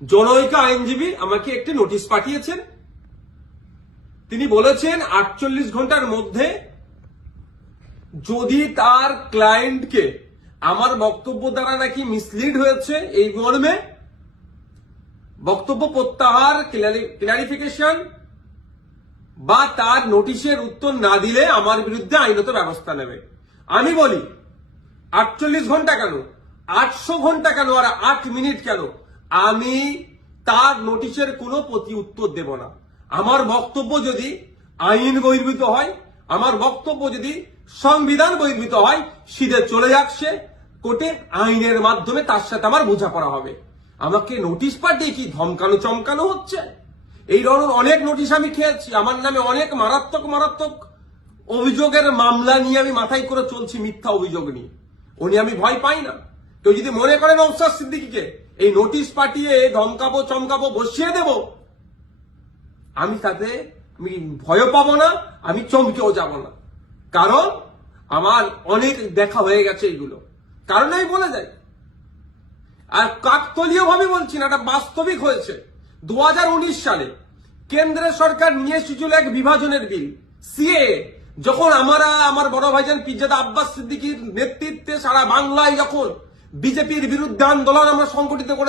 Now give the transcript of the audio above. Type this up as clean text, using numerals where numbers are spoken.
জনৈক আইনজীবী আমাকে একটি নোটিশ পাঠিয়েছেন। তিনি বলেছেন 48 ঘন্টার মধ্যে যদি তার ক্লায়েন্টকে আমার বক্তব্য দ্বারা নাকি মিসলিড হয়েছে এই মর্মে বক্তব্য প্রত্যাহার, ক্লারিফিকেশন বা তার নোটিশের উত্তর না দিলে আমার বিরুদ্ধে আইনত ব্যবস্থা নেবে। আমি বলি 48 ঘন্টা কেন, 800 ঘন্টা কেন, আর 8 মিনিট কেন, আমি তার নোটিশের কোনো প্রতি উত্তর দেব না। আমার বক্তব্য যদি আইন বহির্ভূত হয়, আমার বক্তব্য যদি সংবিধান বহির্ভূত হয়, সিধে চলে যাক সে কোর্টে, আইনের মাধ্যমে তার সাথে আমার বোঝাপড়া হবে। আমাকে নোটিশ পাঠিয়ে কি ধমকানো চমকানো হচ্ছে? এই ধরনের অনেক নোটিশ আমি খেয়েছি, আমার নামে অনেক মারাত্মক অভিযোগের মামলা নিয়ে আমি মাথায় করে চলছি, মিথ্যা অভিযোগ নিয়ে। উনি আমি ভয় পাই না। কেউ যদি মনে করেন নওশাদ সিদ্দিকীকে এই নোটিশ পাঠিয়ে ধমকাবো চমকাবো বসিয়ে দেব, আমি তাতে আমি ভয় পাবো না, আমি চমকেও যাব না। কারণ আমার অনেক দেখা হয়ে গেছে এইগুলো, কারণ আমি বলে যাই। আর কাকতলীয় ভাবে বলছি না, এটা বাস্তবিক হয়েছে। 2019 সালে কেন্দ্রের সরকার নিয়ে এসেছিল এক বিভাজনের বিল, সিএ। যখন আমার বড় ভাইজান পিরজাদা আব্বাস সিদ্দিকীর নেতৃত্বে সারা বাংলায় যখন বিজেপির বিরুদ্ধে আন্দোলন আমরা সংগঠিত করেছি,